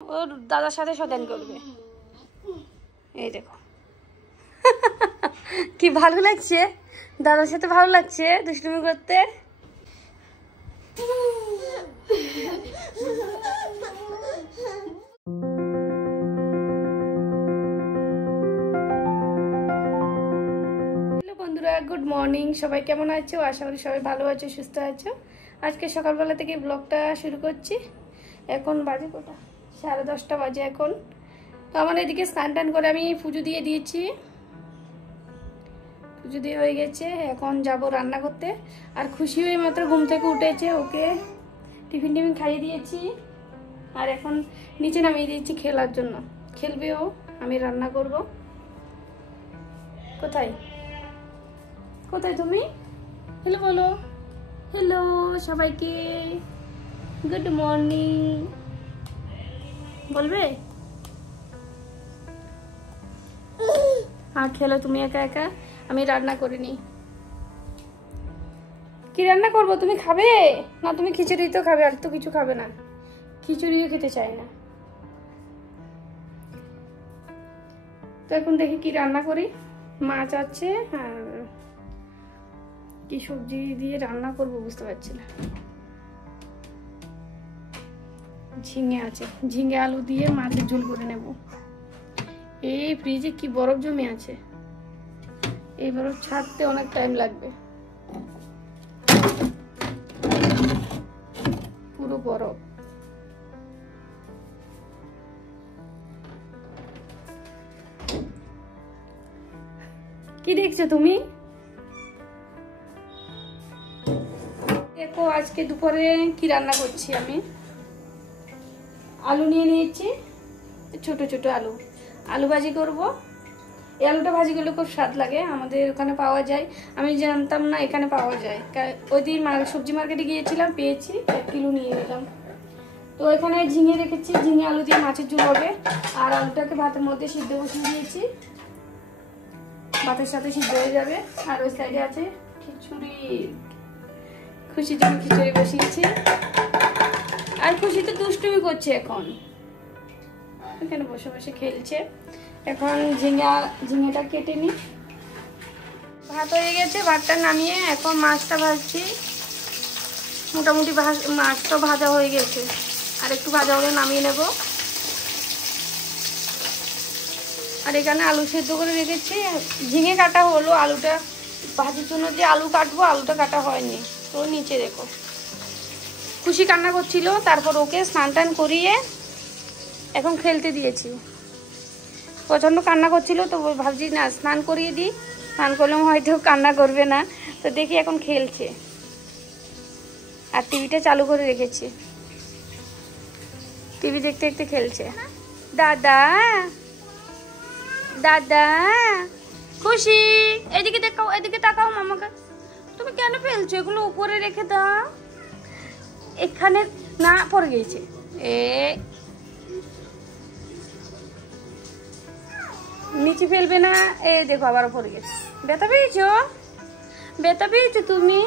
ওর দাদার সাথে শয়তানি করবে। এই দেখো কি ভালো লাগছে, দাদার সাথে ভালো লাগছে দুষ্টুমি করতে। হ্যালো বন্ধুরা, গুড মর্নিং। সবাই কেমন আছো? আশা করি সবাই ভালো আছো, সুস্থ আছো। আজকে সকালবেলা থেকে ব্লগটা শুরু করছি। এখন বাজে কটা? 10:30 বাজে এখন। তো আমার এদিকে স্নান টান করে আমি পুজো দিয়ে দিয়েছি, পুজো দিয়ে হয়ে গেছে। এখন যাব রান্না করতে। আর খুশি হয়ে মাত্র ঘুম থেকে উঠেছে, ওকে টিফিন খাইয়ে দিয়েছি। আর এখন নিচে নামিয়ে দিয়েছি খেলার জন্য, খেলবে ও, আমি রান্না করব। কোথায় কোথায় তুমি? হ্যালো বলো, হ্যালো সবাইকে, গুড মর্নিং বলবে। আর খেলো তুমি একা একা, আমি রান্না করিনি। কি রান্না করব? তুমি খাবে না? তুমি খিচুড়ি তো খাবে, আর তো কিছু খাবে না। খিচুড়িও খেতে চাই না। তো এখন দেখি কি রান্না করি। মাছ আছে আর কি সবজি দিয়ে রান্না করব বুঝতে পারছি না। ঝিঙে আছে, ঝিঙে আলু দিয়ে মাছের ঝোল করে নেব। এই ফ্রিজে কি বরফ জমে আছে, এই বরফ ছাড়তে অনেক টাইম লাগবে। পুরো বরফ। কি দেখছো তুমি? দেখো আজকে দুপুরে কি রান্না করছি আমি। আলু নিয়ে নিয়েছি, ছোট ছোট আলু, আলু ভাজি করব। এই আলুটা ভাজি করলে খুব স্বাদ লাগে, আমাদের ওখানে পাওয়া যায়। আমি জানতাম না এখানে পাওয়া যায়। ওই দিন সবজি মার্কেটে গিয়েছিলাম, পেয়েছি, 1 কিলো নিয়ে নিলাম। তো এখানে ঝিঙে রেখেছি, ঝিঙে আলু দিয়ে মাছের ঝোল হবে। আর আলুটাকে ভাতের মধ্যে সিদ্ধ বসিয়ে দিয়েছি, ভাতের সাথে সিদ্ধ হয়ে যাবে। আর ওই সাইডে আছে খিচুড়ি, খুশির জন্য খিচুড়ি বসিয়েছি। আর খুশি তো দুষ্টুমি করছে এখন, এখানে বসে বসে খেলছে। এখন ঝিঙেটা কেটে নি। ভাত হয়ে গেছে, ভাতটা নামিয়ে এখন মাছটা ভাজছি। মোটামুটি মাছটা ভাজা হয়ে গেছে, আর একটু ভাজা হলে নামিয়ে নেব। আর এখানে আলু সেদ্ধ করে রেখেছি, ঝিঙে কাটা হলো। আলুটা ভাজির জন্য যে আলু কাটবো, আলুটা কাটা হয়নি। তো নিচে দেখো খুশি কান্না করছিল, তারপর ওকে স্নান টান করিয়ে এখন খেলতে দিয়েছি। প্রচণ্ড কান্না করছিল, তো ভাবছি না স্নান করিয়ে দিই, স্নান করলেও হয়তো কান্না করবে না। তো দেখি এখন খেলছে। আর টিভিটা চালু করে রেখেছি, টিভি দেখতে দেখতে খেলছে। দাদা দাদা, খুশি এদিকে দেখাও, এদিকে তাকাও মামাকে। তুমি কেন ফেলছো এগুলো? উপরে রেখে দাও, এখানে না পড়ে গেছে। নিচে ফেলবে না। এই দেখো আবার পড়ে গেছে। ব্যথা পেয়েছো? ব্যথা পেয়েছো তুমি?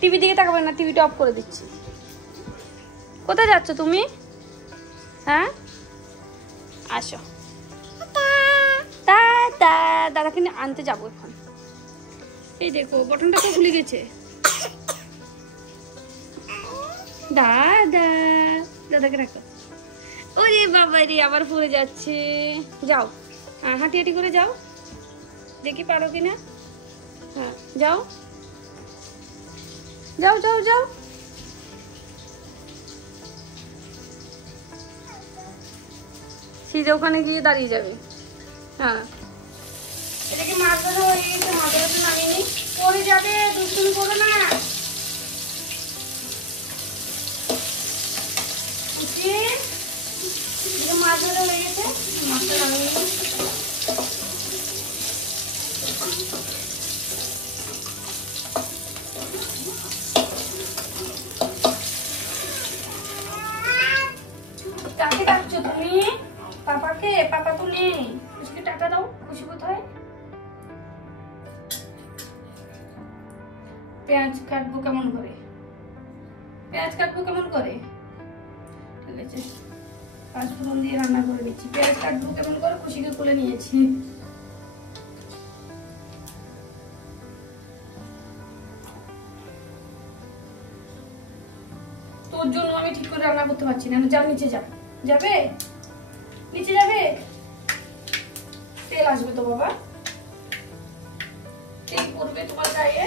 টিভি দিকে তাকাবে না, টিভিটা অফ করে দিচ্ছি। কোথায় যাচ্ছ তুমি? হ্যাঁ আসো, দাদাকে আনতে যাবো এখন। এই দেখো বটনটা তো খুলে গেছে। দাদাকে রাখো। ওরে বাবা রে, আবার পড়ে যাচ্ছে। যাও হাঁটি হাঁটি করে যাও, দেখি পারো কিনা। হ্যাঁ যাও যাও যাও যাও। সিধে ওখানে গিয়ে দাঁড়িয়ে যাবে। হ্যাঁ এটাকে মাছ ভাজা হয়ে গেছে, মাছ ভাজা নামিয়ে নি, পড়ে যাবে, দুষ্টুমি করো না। মাছ ভাজা হয়ে গেছে, মাছটা নামিয়ে নি। কাকে ডাকছো তুমি? পাপাকে? পাপা তো নেই। খুশিকে টাকা দাও। খুশি কোথায়? পেঁয়াজ কাটবো কেমন করে? পেঁয়াজ কাটবো কেমন করে, ঠিক আছে, পাঁচফোড়ন দিয়ে রান্না করে নিচ্ছি। পেঁয়াজ কাটবো কেমন করে, খুশিকে তুলে নিয়েছি। তোর জন্য আমি ঠিক করে রান্না করতে পারছি না। যা নিচে যা, যাবে নিচে যাবে, তেল আসবে তো বাবা, তেল পড়বে তোমার গায়ে।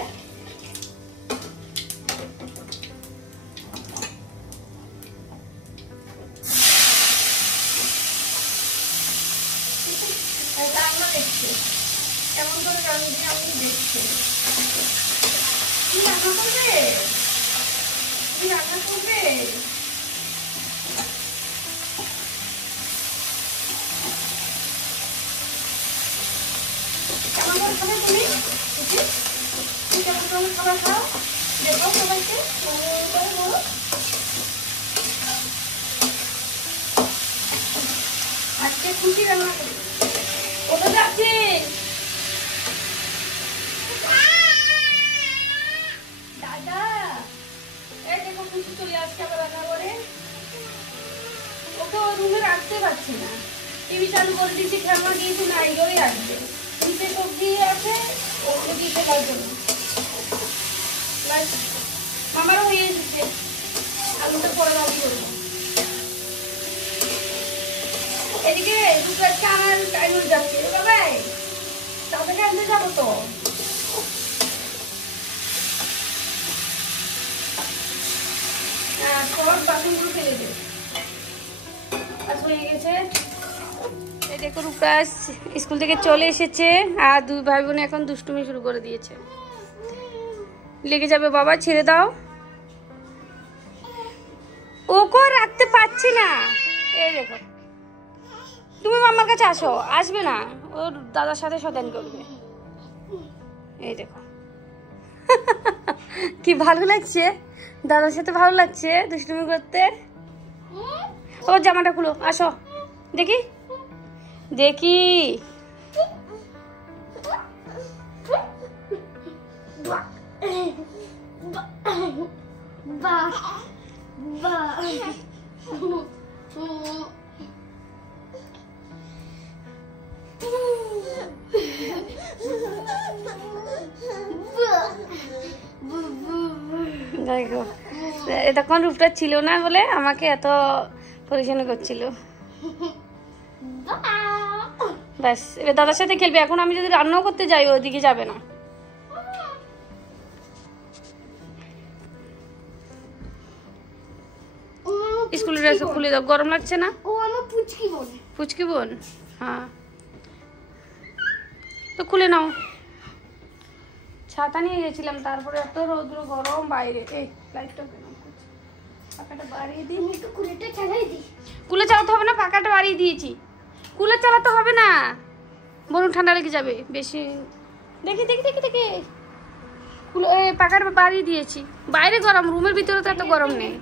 রান্না দেখছে কেমন করে রান্না, আপনি দেখছে কি রান্না করবে, কি রান্না করবে। কেমন করে খাবে তুমি, তুমি কেমন করে খাবার খাও, দেখো সবাইকে বলো। আজকে খুশি রান্না করি। কোথায় যাচ্ছিস দাদা? এই দেখো খুশি চলে আসছে আবার রান্না করে। ওকে ওই রুমে রাখতে পারছি না, টিভি চালু করে দিচ্ছি, খেলনা দিয়েছি না, এইভাবেই রাখবে। নিচে সবজি আছে ওকে দিয়ে ফেলার জন্য। মামারও হয়ে এসেছে, আলুটা পরে ভাজি করবো। এদিকে দুটো একটা আমার টাইম হয়ে যাচ্ছে বাবাই, তাদেরকে আনতে যাবো তো। সব বাসনগুলো ফেলে দে, আজ হয়ে গেছে। এই দেখো রূপরাজ স্কুল থেকে চলে এসেছে, আর দুই ভাই বোন এখন দুষ্টুমি শুরু করে দিয়েছে। লেগে যাবে বাবা, ছেড়ে দাও, ওকে রাখতে পারছি না। এই দেখো তুমি মামার কাছে আসো, আসবে না, ওর দাদার সাথে শয়তানি করবে। এই দেখো কি ভালো লাগছে, দাদার সাথে ভালো লাগছে দুষ্টুমি করতে। ওর জামাটা খুলো, আসো দেখি দেখি। দেখো এতক্ষণ রূপটা ছিল না বলে আমাকে এত পরিচ্ছন্ন করছিল। ব্যাস এবার দাদার সাথে খেলবে। এখন আমি যদি রান্নাও করতে যাই ওইদিকে যাবে না। স্কুলের ড্রেস খুলে দাও, গরম লাগছে না? ও আমার পুচকি বোন। পুচকি বোন, হ্যাঁ তো খুলে নাও। ছাতা নিয়ে গেছিলাম, তারপরে এত রৌদ্র গরম বাইরে। এই লাইটটা পাখাটা বাড়িয়ে দিই, একটু কুলারটা চালাই দিই। কুলার চালাতে হবে না, পাখাটা বাড়িয়ে দিয়েছি। কুলার চালাতে হবে না, বরং ঠান্ডা লেগে যাবে বেশি। দেখি দেখি দেখি দেখি পাখাটা বাড়িয়ে দিয়েছি। বাইরে গরম, রুমের ভিতরে তো এত গরম নেই।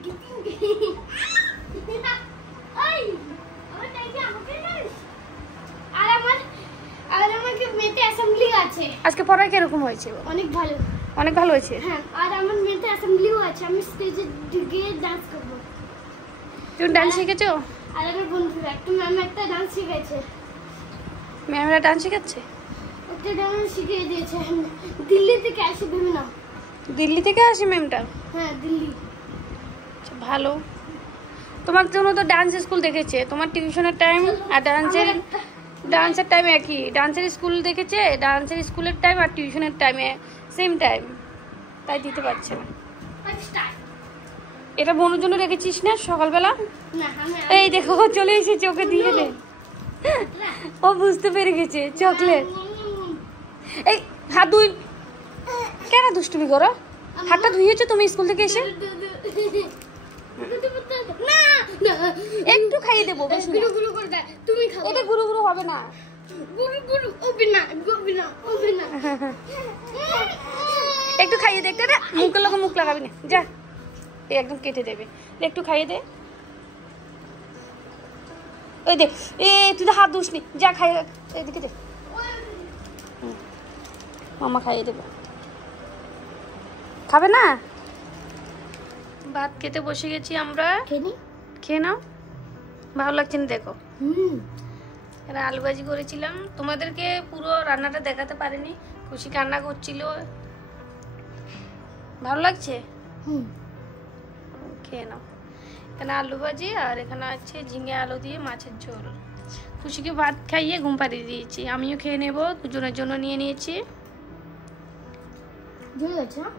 আজকে পড়ায় কিরকম হয়েছে? অনেক ভালো, অনেক ভালো হয়েছে। হ্যাঁ, আর আমার মেয়েতে অ্যাসেম্বলিও আছে, আমি স্টেজে গিয়ে ডান্স করব। তুমি ডান্স শিখেছো? আর আমার বন্ধুরা একটা ম্যাম একটা ডান্স শিখেছে। ম্যামরা ডান্স শেখাচ্ছে? একটা ডান্স শিখিয়ে দিয়েছে, দিল্লি থেকে আসে। ভেবে নাও, দিল্লি থেকে আসে ম্যামটা? হ্যাঁ দিল্লি। আচ্ছা ভালো, তোমার জন্য তো ডান্স স্কুল দেখেছে। তোমার টিউশনের টাইম আর ডান্সের টাইম একই। ডান্সের স্কুল দেখেছে, ডান্সের স্কুলের টাইম আর টিউশনের টাইমে সেম টাইম, তাই দিতে পারছে না। এটা বোনের জন্য রেখেছিস না সকালবেলা? এই দেখো চলে এসেছে, ওকে দিয়ে দে। ও বুঝতে পেরে গেছে চকলেট। এই হাত ধুই, কেন দুষ্টুমি করো? হাতটা ধুয়েছো তুমি স্কুল থেকে এসে? একটু খাইয়ে দেবো, তুমি খাও। এটা গুরু গুরু হবে না, একটু খাইয়ে দে। একটা মুখের লোক মুখ লাগাবি না, যা একদম কেটে দেবে। একটু খাইয়ে দে। ওই দে, এ তুই তো হাত ধুসনি, যা খাইয়ে এদিকে দে। মামা খাইয়ে দেবে, খাবে না? ভাত খেতে বসে গেছি আমরা। খেনি খেয়ে নাও, ভালো লাগছে না দেখো। হুম এখানে আলু ভাজি করেছিলাম, তোমাদেরকে পুরো রান্নাটা দেখাতে পারিনি, খুশি কান্না করছিল। ভালো লাগছে, হুম খেয়ে নাও। এখানে আলু ভাজি আর এখানে আছে ঝিঙে আলু দিয়ে মাছের ঝোল। খুশিকে ভাত খাইয়ে ঘুম পাড়িয়ে দিয়েছি, আমিও খেয়ে নেব, দুজনের জন্য নিয়ে নিয়েছি। ঝুলে গেছে না?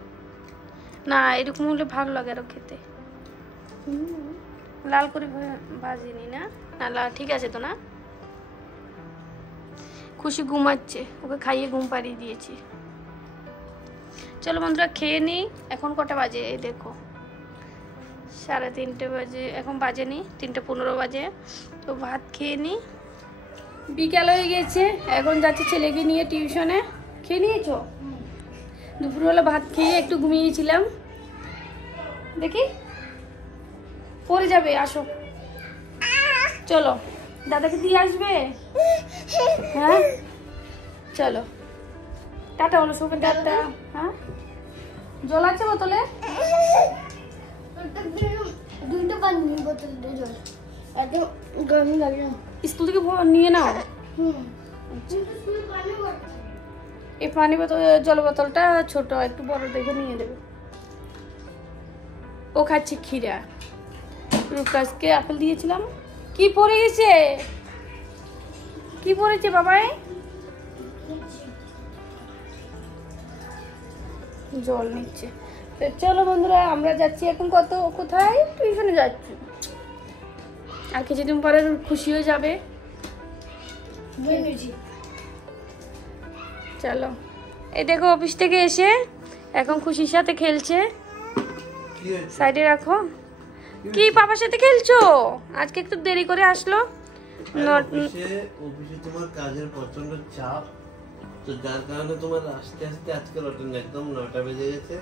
না এরকম হলে ভালো লাগে আরো খেতে। হুম লাল করে ভাজিনি না? না লাল ঠিক আছে তো না? খুশি ঘুমাচ্ছে, ওকে খাইয়ে ঘুম পাড়িয়ে দিয়েছি। চলো বন্ধুরা খেয়ে নিই। এখন কটা বাজে এই দেখো, 3:30 বাজে, এখন বাজেনি, 3:15 বাজে। তো ভাত খেয়ে নিই, বিকাল হয়ে গেছে, এখন যাচ্ছি ছেলেকে নিয়ে টিউশনে। খেয়ে নিয়েছো? দুপুরবেলা ভাত খেয়ে একটু ঘুমিয়েছিলাম, দেখি পড়ে যাবে, আসো চলো, দাদাকে দিয়ে আসবে। হ্যাঁ চলো, টাটা হলো, সবাই টাটা। হ্যাঁ জল আছে বোতলে? দুইটা পানি বোতল দিয়ে জল, এত গরম লাগে না। স্কুল থেকে নিয়ে নাও। হুম শুধু পানি ভরতে। এই পানি বোতল, জল বোতলটা ছোট, একটু বড় দেখে নিয়ে দেবে। ও খাচ্ছে ক্ষীরা, রুকাসকে আপেল দিয়েছিলাম। কি পড়ে গেছে? কি পড়েছে বাবাই? জল নিচ্ছে। তো চলো বন্ধুরা, আমরা যাচ্ছি এখন কোথায়? টিউশনে যাচ্ছি। আর কিছুদিন পরে খুশি হয়ে যাবে। চলো, এই দেখো অফিস থেকে এসে এখন খুশির সাথে খেলছে। সাইডে রাখো। কি বাবার সাথে খেলছো? আজকে একটু দেরি করে আসলো। অফিসে তোমার কাজের প্রচন্ড চাপ, তো যার কারণে তোমার আস্তে আস্তে আজকে রটন একদম 9টা বেজে গেছে,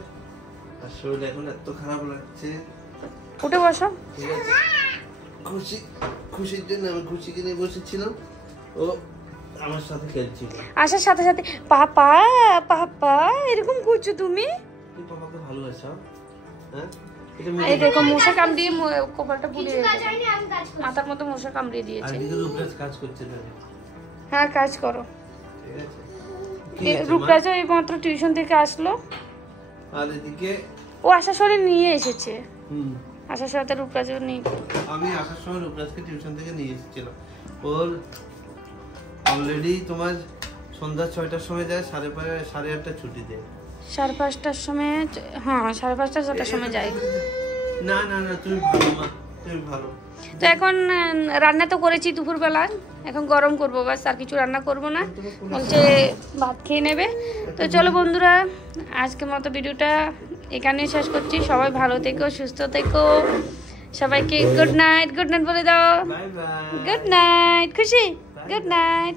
আর শরীর এখন এত খারাপ লাগছে। উঠে বসো। ঠিক আছে, খুশির জন্য আমি খুশিকে নিয়ে বসেছিলাম, ও আমার সাথে খেলছিল। আসার সাথে সাথে পাপা পাপা এরকম করছো তুমি? তুই পাপাকে ভালোবাসো? হ্যাঁ, এই দেখো মশা কামড়িয়ে কপালটা পুড়িয়ে কাজ হয়নি, আমি কাজ করছি। মাথার মতো মশা কামড়িয়ে দিয়েছে। আজকে রূপরাজ কাজ করছে তাহলে? হ্যাঁ কাজ করো। ঠিক আছে, কি আছে মা? রূপরাজও এই মাত্র টিউশন থেকে আসলো, আর এদিকে ও আসার সময় নিয়ে এসেছে। আসার সাথে রূপরাজও নেই। আমি আসার সময় রূপরাজকে টিউশন থেকে নিয়ে এসেছিলাম। ওর অলরেডি তোমার সন্ধ্যা 6টার সময় যায়, 8:30 ছুটি দেয়। 5:30টার সময়, হ্যাঁ 5:30 6টার সময় যাই। না না না, তুমি ভালো মা, তুমি ভালো। তো এখন রান্না তো করেছি দুপুরবেলা, এখন গরম করবো বাস, আর কিছু রান্না করব না, বলছে ভাত খেয়ে নেবে। তো চলো বন্ধুরা, আজকের মতো ভিডিওটা এখানে শেষ করছি। সবাই ভালো থেকো, সুস্থ থেকো, সবাইকে গুড নাইট বলে দাও। Bye bye. গুড নাইট খুশি, গুড নাইট।